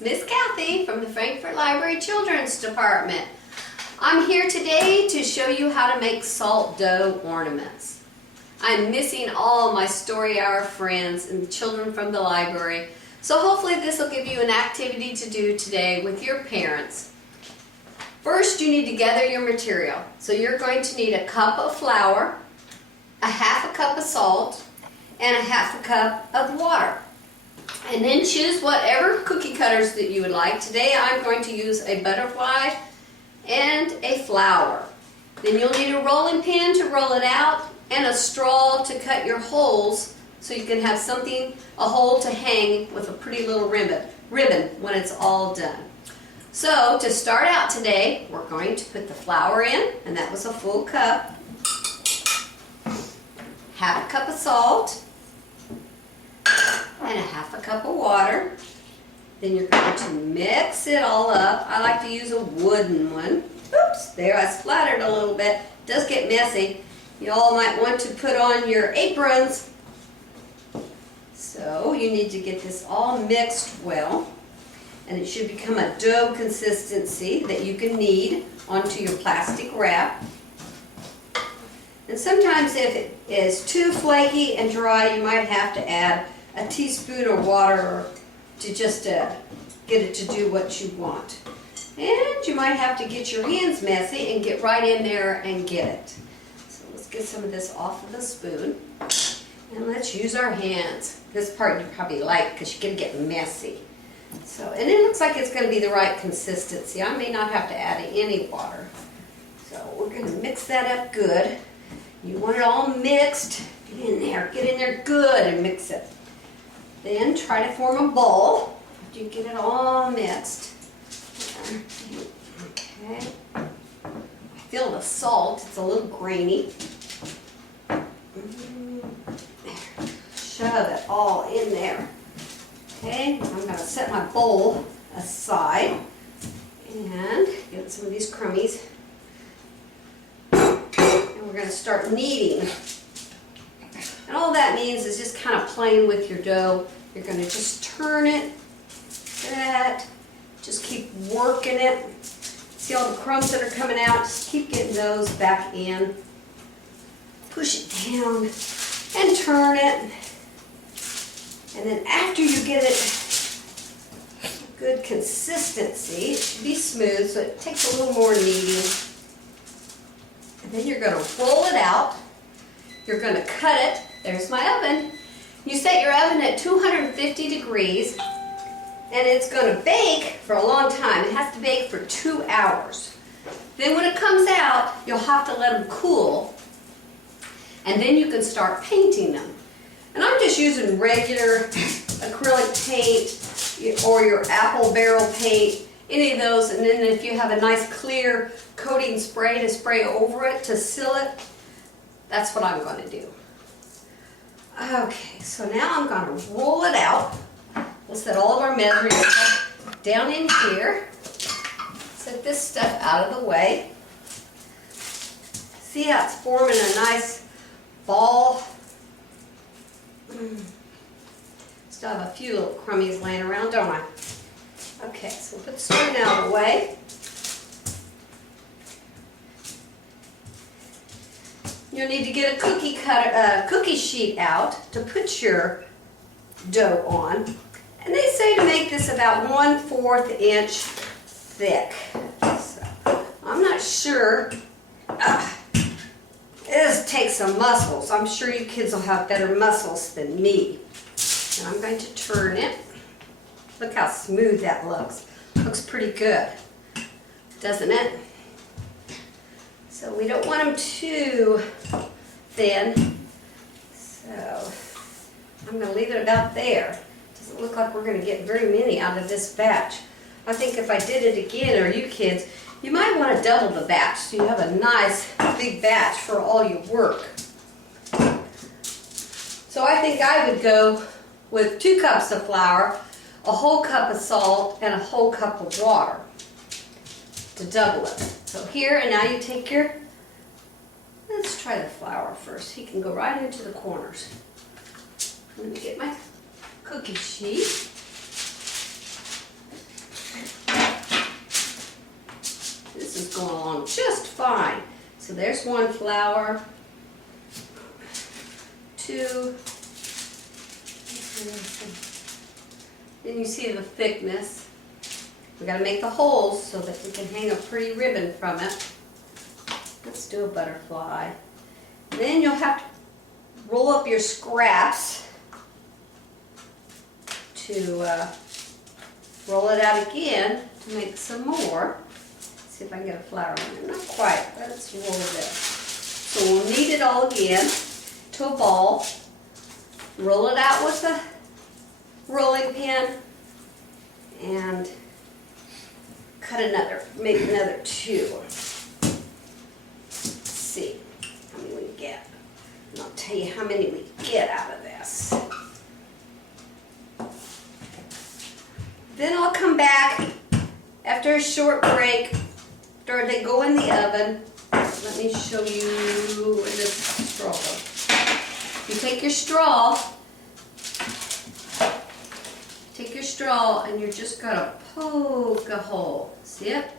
It's Miss Cathy from the Frankfort Library Children's Department. I'm here today to show you how to make salt dough ornaments. I'm missing all my story hour friends and the children from the library, so hopefully this will give you an activity to do today with your parents. First, you need to gather your material. So you're going to need a cup of flour, a half a cup of salt, and a half a cup of water. And then choose whatever cookie cutters that you would like. Today I'm going to use a butterfly and a flower. Then you'll need a rolling pin to roll it out and a straw to cut your holes so you can have something, a hole to hang with a pretty little ribbon when it's all done. So to start out today, we're going to put the flour in, and that was a full cup, half a cup of salt, and a half a cup of water. Then you're going to mix it all up. I like to use a wooden one. Oops, there I splattered a little bit. It does get messy. You all might want to put on your aprons. So you need to get this all mixed well, and it should become a dough consistency that you can knead onto your plastic wrap. And sometimes if it is too flaky and dry, you might have to add a teaspoon of water to just get it to do what you want. And you might have to get your hands messy and get right in there and get it. So let's get some of this off of the spoon. And let's use our hands. This part you probably like because you're going to get messy. So, and it looks like it's going to be the right consistency. I may not have to add any water. So we're going to mix that up good. You want it all mixed. Get in there good and mix it. Then try to form a ball after you get it all mixed. Okay. I feel the salt, it's a little grainy. There. Shove it all in there. Okay, I'm going to set my bowl aside and get some of these crummies. And we're going to start kneading. And all that means is just kind of playing with your dough. You're going to just turn it, just keep working it. See all the crumbs that are coming out? Just keep getting those back in. Push it down and turn it. And then after you get it good consistency, it should be smooth, so it takes a little more kneading. And then you're going to roll it out. You're going to cut it. There's my oven. You set your oven at 250 degrees, and it's going to bake for a long time. It has to bake for 2 hours. Then when it comes out, you'll have to let them cool, and then you can start painting them. And I'm just using regular acrylic paint or your apple barrel paint, any of those, and then if you have a nice clear coating spray to spray over it to seal it, that's what I'm going to do. Okay, so now I'm going to roll it out. We'll set all of our measuring stuff down in here. Set this stuff out of the way. See how it's forming a nice ball? Still have a few little crummies laying around, don't I? Okay, so we'll put the spoon out of the way. You'll need to get a cookie sheet out to put your dough on. And they say to make this about 1/4 inch thick. So, I'm not sure. This takes some muscles. I'm sure you kids will have better muscles than me. And I'm going to turn it. Look how smooth that looks. Looks pretty good, doesn't it? So we don't want them too thin. So I'm going to leave it about there. Doesn't look like we're going to get very many out of this batch. I think if I did it again, or you kids, you might want to double the batch so you have a nice big batch for all your work. So I think I would go with 2 cups of flour, a whole cup of salt, and a whole cup of water to double it. So here, and now you take your, let's try the flour first. He can go right into the corners. Let me get my cookie sheet. So there's one flower, 2. Then you see the thickness. We got to make the holes so that we can hang a pretty ribbon from it. Let's do a butterfly. Then you'll have to roll up your scraps to roll it out again to make some more. See if I can get a flower on there. Not quite. Let's roll this. So we'll knead it all again to a ball. Roll it out with a rolling pin and cut another, make another 2. Let's see how many we get. And I'll tell you how many we get out of this. Then I'll come back after a short break, after they go in the oven. Let me show you where this straw goes. You take your straw, and you're just gonna poke a hole. See it?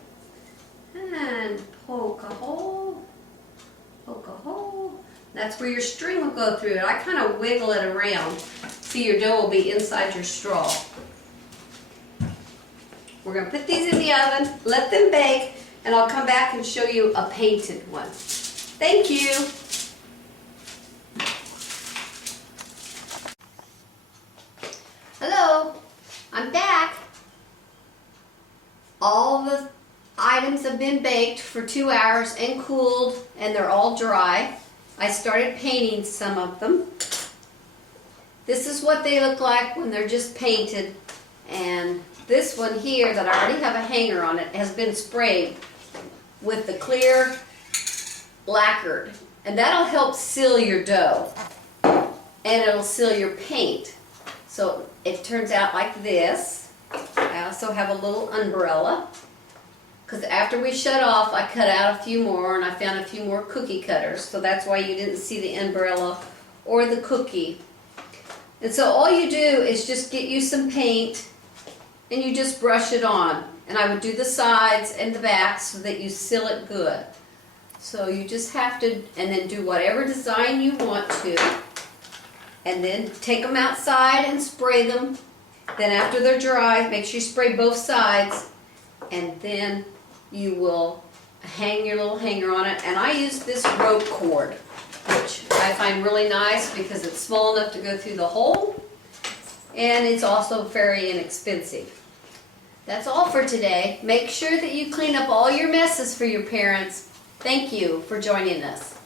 And poke a hole, poke a hole. That's where your string will go through it. I kind of wiggle it around. See, your dough will be inside your straw. We're gonna put these in the oven, let them bake, and I'll come back and show you a painted one. Thank you. Hello, I'm back. All the items have been baked for 2 hours and cooled, and they're all dry. I started painting some of them. This is what they look like when they're just painted, and this one here that I already have a hanger on it has been sprayed with the clear lacquered, and that'll help seal your dough and it'll seal your paint. So it turns out like this. I also have a little umbrella because after we shut off I cut out a few more, and I found a few more cookie cutters, so that's why you didn't see the umbrella or the cookie. And so all you do is just get you some paint and you just brush it on. And I would do the sides and the backs so that you seal it good. So you just have to, and then do whatever design you want to. And then take them outside and spray them. Then after they're dry, make sure you spray both sides. And then you will hang your little hanger on it. And I use this rope cord, which I find really nice because it's small enough to go through the hole. And it's also very inexpensive. That's all for today. Make sure that you clean up all your messes for your parents. Thank you for joining us.